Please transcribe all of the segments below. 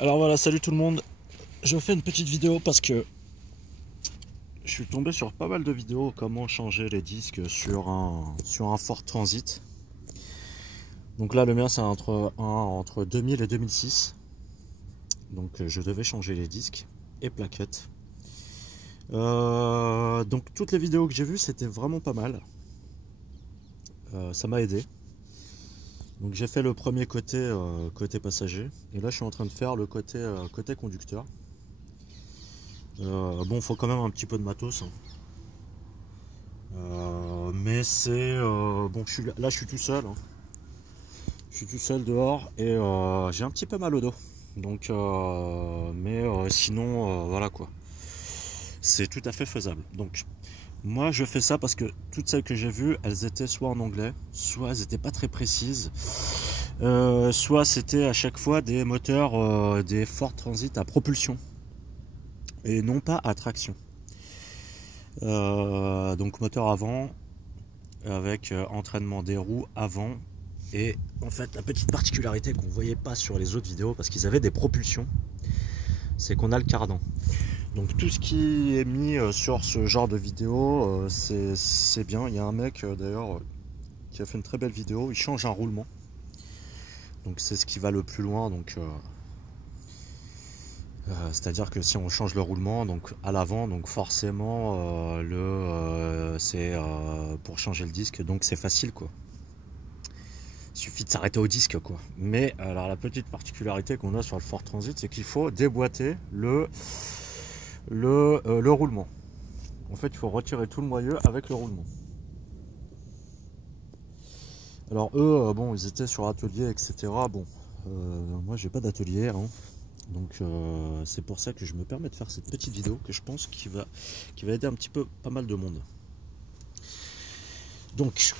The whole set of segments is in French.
Alors voilà, salut tout le monde. Je fais une petite vidéo parce que je suis tombé sur pas mal de vidéos comment changer les disques sur un Ford Transit. Donc là le mien c'est entre 2000 et 2006. Donc je devais changer les disques et plaquettes. Donc toutes les vidéos que j'ai vues c'était vraiment pas mal. Ça m'a aidé. Donc j'ai fait le premier côté passager et là je suis en train de faire le côté conducteur. Bon, faut quand même un petit peu de matos, hein. Mais c'est bon, là je suis tout seul, hein. Je suis tout seul dehors et j'ai un petit peu mal au dos. Donc sinon voilà quoi. C'est tout à fait faisable. Donc moi je fais ça parce que toutes celles que j'ai vues, elles étaient soit en anglais, soit elles n'étaient pas très précises, soit c'était à chaque fois des moteurs des Ford Transit à propulsion et non pas à traction. Donc moteur avant avec entraînement des roues avant. Et en fait la petite particularité qu'on voyait pas sur les autres vidéos parce qu'ils avaient des propulsions, c'est qu'on a le cardan. Donc tout ce qui est mis sur ce genre de vidéo c'est bien. Il y a un mec d'ailleurs qui a fait une très belle vidéo, il change un roulement, donc c'est ce qui va le plus loin. Donc c'est à dire que si on change le roulement donc à l'avant, donc forcément c'est pour changer le disque, donc c'est facile quoi. Il suffit de s'arrêter au disque quoi. Mais alors la petite particularité qu'on a sur le Ford Transit, c'est qu'il faut déboîter le roulement. En fait il faut retirer tout le moyeu avec le roulement. Alors eux bon, ils étaient sur atelier etc. Bon moi j'ai pas d'atelier hein. Donc c'est pour ça que je me permets de faire cette petite vidéo que je pense qui va aider un petit peu pas mal de monde. Donc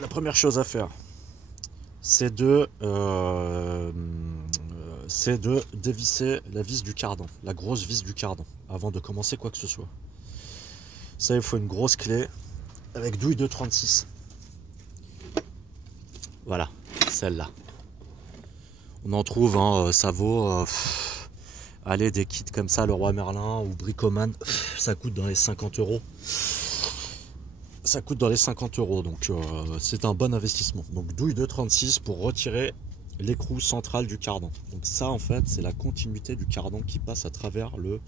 la première chose à faire, c'est de dévisser la vis du cardan, la grosse vis du cardan, avant de commencer quoi que ce soit. Ça, il faut une grosse clé avec douille de 36. Voilà, celle-là. On en trouve, hein, ça vaut, allez, des kits comme ça, Leroy Merlin ou Bricoman, ça coûte dans les 50 euros. Ça coûte dans les 50 euros, donc c'est un bon investissement. Donc douille de 36 pour retirer l'écrou central du cardan. Donc ça en fait c'est la continuité du cardan qui passe à travers le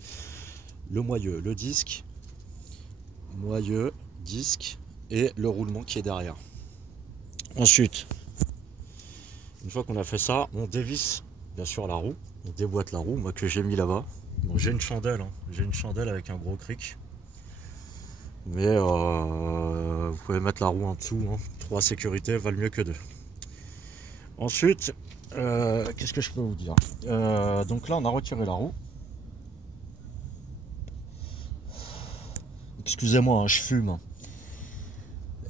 moyeu, le disque, moyeu, disque et le roulement qui est derrière. Ensuite, une fois qu'on a fait ça, on dévisse bien sûr la roue, on déboîte la roue, moi que j'ai mis là-bas. Bon, j'ai une chandelle, hein. J'ai une chandelle avec un gros cric. Mais vous pouvez mettre la roue en dessous, hein. 3 sécurités valent mieux que 2. Ensuite, qu'est-ce que je peux vous dire, donc là on a retiré la roue. Excusez-moi hein, je fume.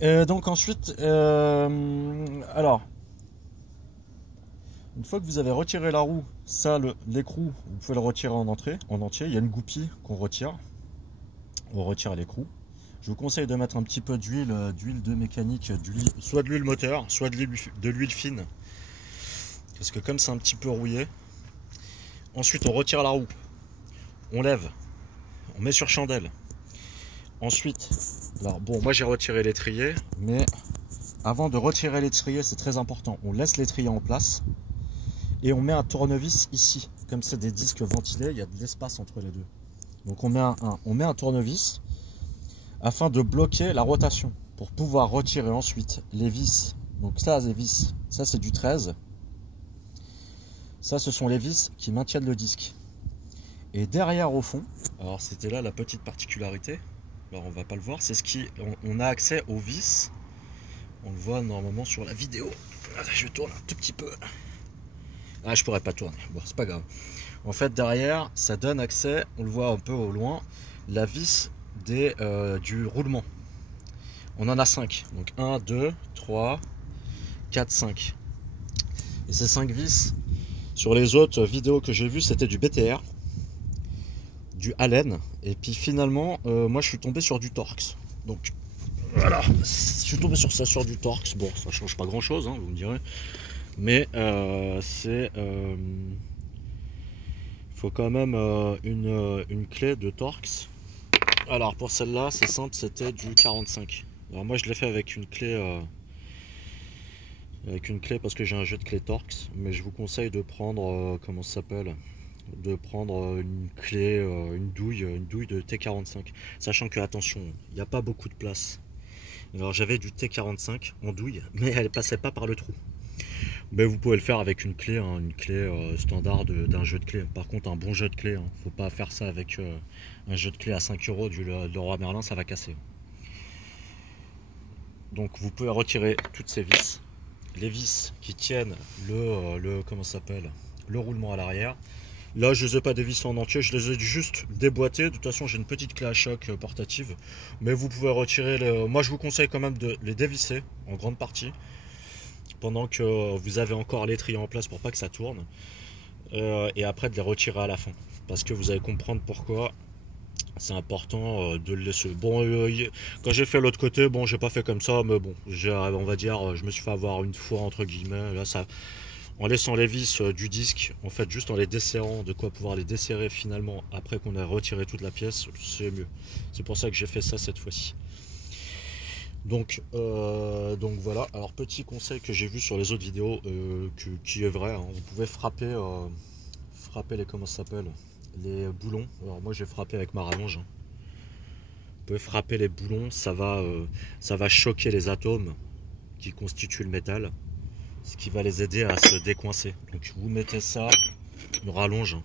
Donc ensuite alors une fois que vous avez retiré la roue, ça l'écrou vous pouvez le retirer en entier. Il y a une goupille qu'on retire, on retire l'écrou. Je vous conseille de mettre un petit peu d'huile de mécanique, soit de l'huile moteur, soit de l'huile fine. Parce que comme c'est un petit peu rouillé. Ensuite on retire la roue, on lève, on met sur chandelle. Ensuite, alors bon moi j'ai retiré l'étrier, mais avant de retirer l'étrier c'est très important, on laisse l'étrier en place et on met un tournevis ici. Comme c'est des disques ventilés, il y a de l'espace entre les deux. Donc on met un tournevis afin de bloquer la rotation pour pouvoir retirer ensuite les vis. Donc ça, les vis, ça c'est du 13. Ça ce sont les vis qui maintiennent le disque. Et derrière au fond, alors c'était là la petite particularité, alors on va pas le voir, c'est ce qui, on a accès aux vis. On le voit normalement sur la vidéo. Je tourne un tout petit peu. Ah je pourrais pas tourner, bon c'est pas grave. En fait derrière ça donne accès, on le voit un peu au loin, la vis du roulement. On en a 5, donc 1, 2, 3, 4, 5. Et ces 5 vis, sur les autres vidéos que j'ai vues, c'était du BTR, du Allen, et puis finalement, moi je suis tombé sur du Torx. Donc voilà, je suis tombé sur ça, sur du Torx. Bon, ça change pas grand chose, hein, vous me direz, mais faut quand même une clé de Torx. Alors pour celle-là, c'est simple, c'était du 45. Alors moi je l'ai fait avec une clé parce que j'ai un jeu de clé Torx, mais je vous conseille de prendre comment ça s'appelle, de prendre une clé, une douille de T45, sachant que attention, il n'y a pas beaucoup de place. Alors j'avais du T45 en douille, mais elle passait pas par le trou. Mais vous pouvez le faire avec une clé, hein, standard d'un jeu de clé. Par contre, un bon jeu de clé, hein, faut pas faire ça avec un jeu de clé à 5 € du Leroy Merlin, ça va casser. Donc vous pouvez retirer toutes ces vis, les vis qui tiennent comment ça s'appelle, le roulement à l'arrière. Là, je les ai pas dévissés en entier, je les ai juste déboîtés. De toute façon, j'ai une petite clé à choc portative, mais vous pouvez retirer. Moi, je vous conseille quand même de les dévisser en grande partie pendant que vous avez encore l'étrier en place pour pas que ça tourne, et après de les retirer à la fin, parce que vous allez comprendre pourquoi c'est important de le laisser. Bon, quand j'ai fait l'autre côté, bon, j'ai pas fait comme ça, mais bon, on va dire, je me suis fait avoir une fois entre guillemets. Là, ça, en laissant les vis du disque, en fait, juste en les desserrant, de quoi pouvoir les desserrer finalement après qu'on ait retiré toute la pièce, c'est mieux. C'est pour ça que j'ai fait ça cette fois-ci. Donc voilà. Alors petit conseil que j'ai vu sur les autres vidéos, qui est vrai, hein, vous pouvez frapper les, comment ça s'appelle, les boulons. Alors moi j'ai frappé avec ma rallonge, hein. Vous pouvez frapper les boulons, ça va choquer les atomes qui constituent le métal, ce qui va les aider à se décoincer. Donc vous mettez ça, une rallonge, hein,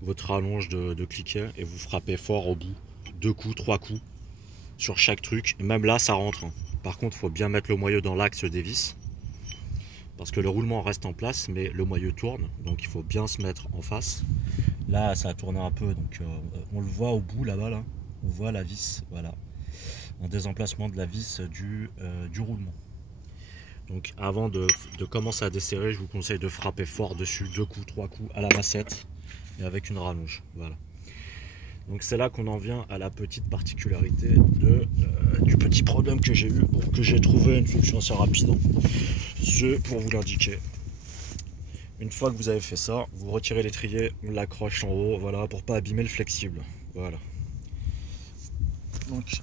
votre rallonge de cliquet, et vous frappez fort au bout, 2 coups, 3 coups sur chaque truc, et même là ça rentre, hein. Par contre il faut bien mettre le moyeu dans l'axe des vis, parce que le roulement reste en place mais le moyeu tourne, donc il faut bien se mettre en face. Là ça a tourné un peu, donc on le voit au bout là-bas, là on voit la vis, voilà, un désemplacement de la vis du roulement. Donc avant de commencer à desserrer, je vous conseille de frapper fort dessus, 2 coups, 3 coups à la massette et avec une rallonge, voilà. Donc c'est là qu'on en vient à la petite particularité du petit problème que j'ai eu, que j'ai trouvé une solution assez rapide. Je pour vous l'indiquer. Une fois que vous avez fait ça, vous retirez l'étrier, on l'accroche en haut, voilà, pour pas abîmer le flexible. Voilà. Donc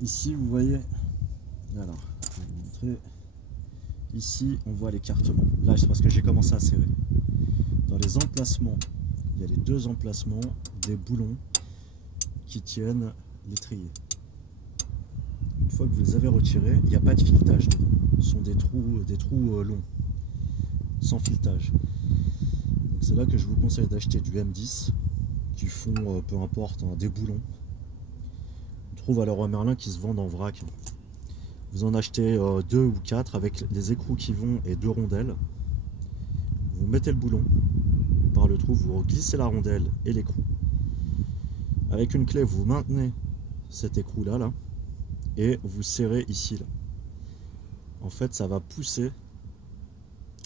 ici vous voyez, alors je vais vous montrer. Ici on voit l'écartement. Là c'est parce que j'ai commencé à serrer. Dans les emplacements, il y a les 2 emplacements des boulons qui tiennent l'étrier. Une fois que vous les avez retirés, il n'y a pas de filetage dedans. Ce sont des trous longs, sans filetage. Donc c'est là que je vous conseille d'acheter du M10 qui font, peu importe, hein, des boulons. On trouve à Leroy Merlin qui se vendent en vrac. Vous en achetez 2 ou 4 avec les écrous qui vont et 2 rondelles. Vous mettez le boulon par le trou, vous glissez la rondelle et l'écrou. Avec une clé, vous maintenez cet écrou là, et vous serrez ici, là. En fait, ça va pousser,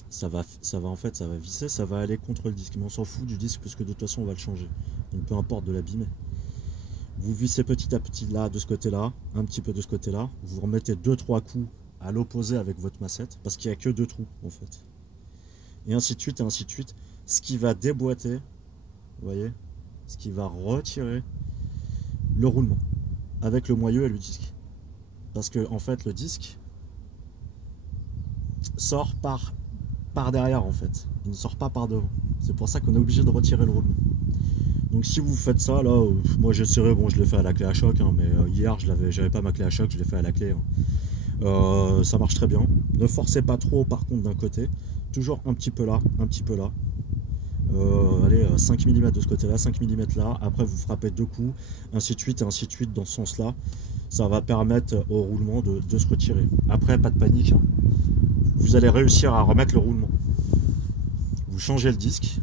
ça va visser, ça va aller contre le disque. Mais on s'en fout du disque parce que de toute façon, on va le changer. Donc peu importe de l'abîmer. Vous vissez petit à petit là, de ce côté-là, un petit peu de ce côté-là. Vous remettez 2-3 coups à l'opposé avec votre massette, parce qu'il n'y a que 2 trous en fait. Et ainsi de suite, et ainsi de suite. Ce qui va déboîter, vous voyez, ce qui va retirer le roulement avec le moyeu et le disque. Parce que en fait le disque sort par derrière en fait, il ne sort pas par devant. C'est pour ça qu'on est obligé de retirer le roulement. Donc si vous faites ça là, moi j'ai serré, bon je l'ai fait à la clé à choc, hein, mais hier j'avais pas ma clé à choc, je l'ai fait à la clé, hein. Ça marche très bien. Ne forcez pas trop par contre d'un côté, toujours un petit peu là, un petit peu là. Allez, 5 mm de ce côté là, 5 mm là, après vous frappez 2 coups, ainsi de suite et ainsi de suite dans ce sens là. Ça va permettre au roulement de se retirer. Après pas de panique, hein. Vous allez réussir à remettre le roulement. Vous changez le disque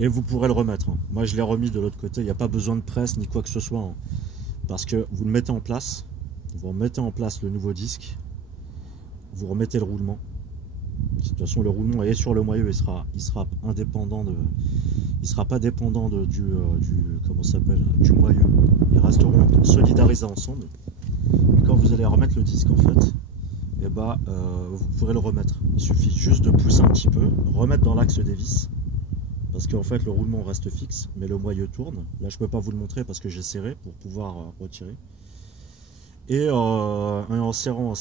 et vous pourrez le remettre, hein. Moi je l'ai remis de l'autre côté, il n'y a pas besoin de presse ni quoi que ce soit, hein. Parce que vous le mettez en place, vous remettez en place le nouveau disque, vous remettez le roulement. De toute façon le roulement est sur le moyeu, il sera indépendant il sera pas dépendant du comment ça s'appelle, du moyeu. Ils resteront solidarisés ensemble. Et quand vous allez remettre le disque en fait, vous pourrez le remettre. Il suffit juste de pousser un petit peu, remettre dans l'axe des vis parce qu'en fait le roulement reste fixe, mais le moyeu tourne. Là je peux pas vous le montrer parce que j'ai serré pour pouvoir retirer. Et en serrant,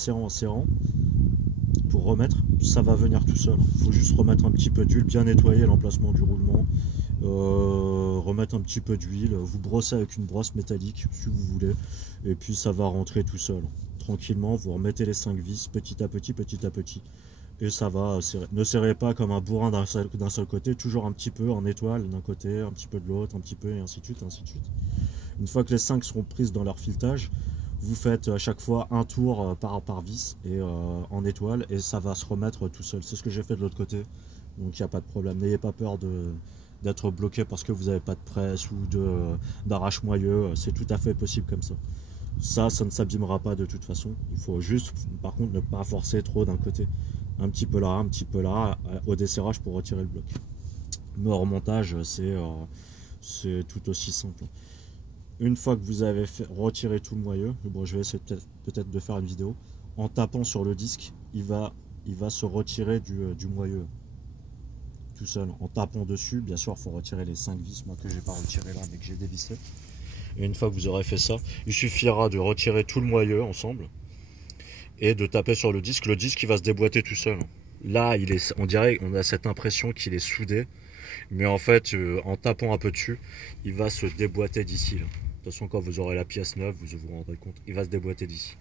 pour remettre, ça va venir tout seul. Il faut juste remettre un petit peu d'huile, bien nettoyer l'emplacement du roulement, remettre un petit peu d'huile, vous brossez avec une brosse métallique si vous voulez, et puis ça va rentrer tout seul. Tranquillement, vous remettez les 5 vis petit à petit, et ça va serrer. Ne serrez pas comme un bourrin d'un seul côté, toujours un petit peu en étoile d'un côté, un petit peu de l'autre, un petit peu, et ainsi de suite, ainsi de suite. Une fois que les 5 seront prises dans leur filetage, vous faites à chaque fois un tour par vis et en étoile, et ça va se remettre tout seul. C'est ce que j'ai fait de l'autre côté, donc il n'y a pas de problème. N'ayez pas peur d'être bloqué parce que vous n'avez pas de presse ou d'arrache-moyeu. C'est tout à fait possible comme ça. Ça ne s'abîmera pas de toute façon. Il faut juste, par contre, ne pas forcer trop d'un côté. Un petit peu là, au desserrage pour retirer le bloc. Mais au remontage, c'est tout aussi simple. Une fois que vous avez retiré tout le moyeu, bon, je vais essayer peut-être de faire une vidéo, en tapant sur le disque, il va se retirer du moyeu tout seul. En tapant dessus, bien sûr, il faut retirer les 5 vis, moi que j'ai pas retiré là, mais que j'ai dévissé. Et une fois que vous aurez fait ça, il suffira de retirer tout le moyeu ensemble et de taper sur le disque il va se déboîter tout seul. Là, on dirait, on a cette impression qu'il est soudé, mais en fait, en tapant un peu dessus, il va se déboîter d'ici. De toute façon, quand vous aurez la pièce neuve, vous vous rendrez compte, il va se déboîter d'ici.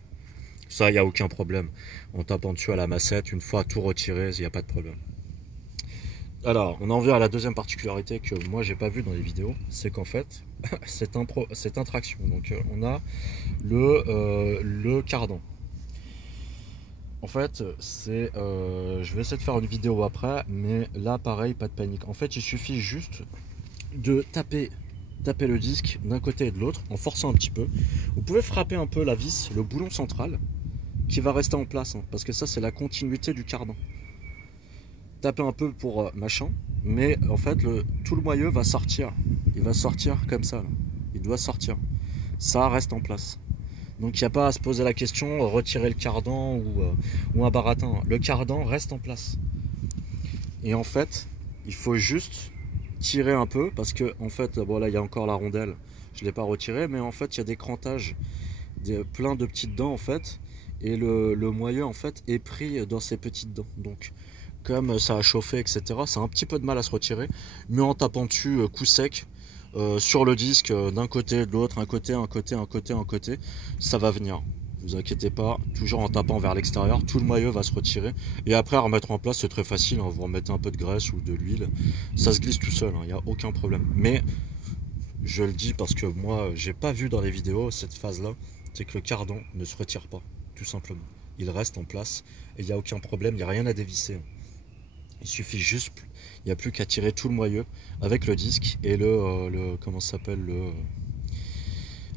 Ça, il n'y a aucun problème. En tapant dessus à la massette, une fois tout retiré, il n'y a pas de problème. Alors, on en vient à la deuxième particularité que moi, j'ai pas vu dans les vidéos, c'est qu'en fait, cette intraction. Donc, on a le cardan. En fait, je vais essayer de faire une vidéo après, mais là, pareil, pas de panique. En fait, il suffit juste de taper le disque d'un côté et de l'autre en forçant un petit peu. Vous pouvez frapper un peu la vis, le boulon central, qui va rester en place, hein, parce que ça, c'est la continuité du cardan. Tapez un peu pour machin, mais en fait, tout le moyeu va sortir. Il va sortir comme ça, là. Il doit sortir. Ça reste en place. Donc il n'y a pas à se poser la question, retirer le cardan ou un baratin. Le cardan reste en place. Et en fait, il faut juste tirer un peu, parce que en fait, bon là il y a encore la rondelle, je ne l'ai pas retirée, mais en fait il y a des crantages, plein de petites dents en fait, et le moyeu en fait est pris dans ces petites dents. Donc comme ça a chauffé, etc., ça a un petit peu de mal à se retirer, mais en tapant dessus coup sec, sur le disque, d'un côté, de l'autre, un côté, ça va venir. Vous inquiétez pas, toujours en tapant vers l'extérieur, tout le moyeu va se retirer. Et après, à remettre en place, c'est très facile, hein, vous remettez un peu de graisse ou de l'huile, ça se glisse tout seul, il n'y a aucun problème. Mais, je le dis parce que moi, j'ai pas vu dans les vidéos cette phase-là, c'est que le cardan ne se retire pas, tout simplement. Il reste en place, et il n'y a aucun problème, il n'y a rien à dévisser. Il suffit juste, il n'y a plus qu'à tirer tout le moyeu avec le disque et comment ça s'appelle,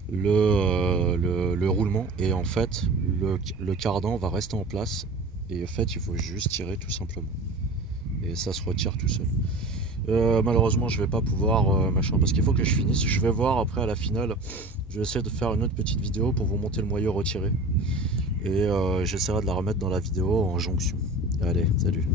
le roulement, et en fait le cardan va rester en place, et en fait il faut juste tirer tout simplement et ça se retire tout seul. Malheureusement je vais pas pouvoir machin parce qu'il faut que je finisse. Je vais voir après à la finale, je vais essayer de faire une autre petite vidéo pour vous montrer le moyeu retiré, et j'essaierai de la remettre dans la vidéo en jonction. Allez, salut.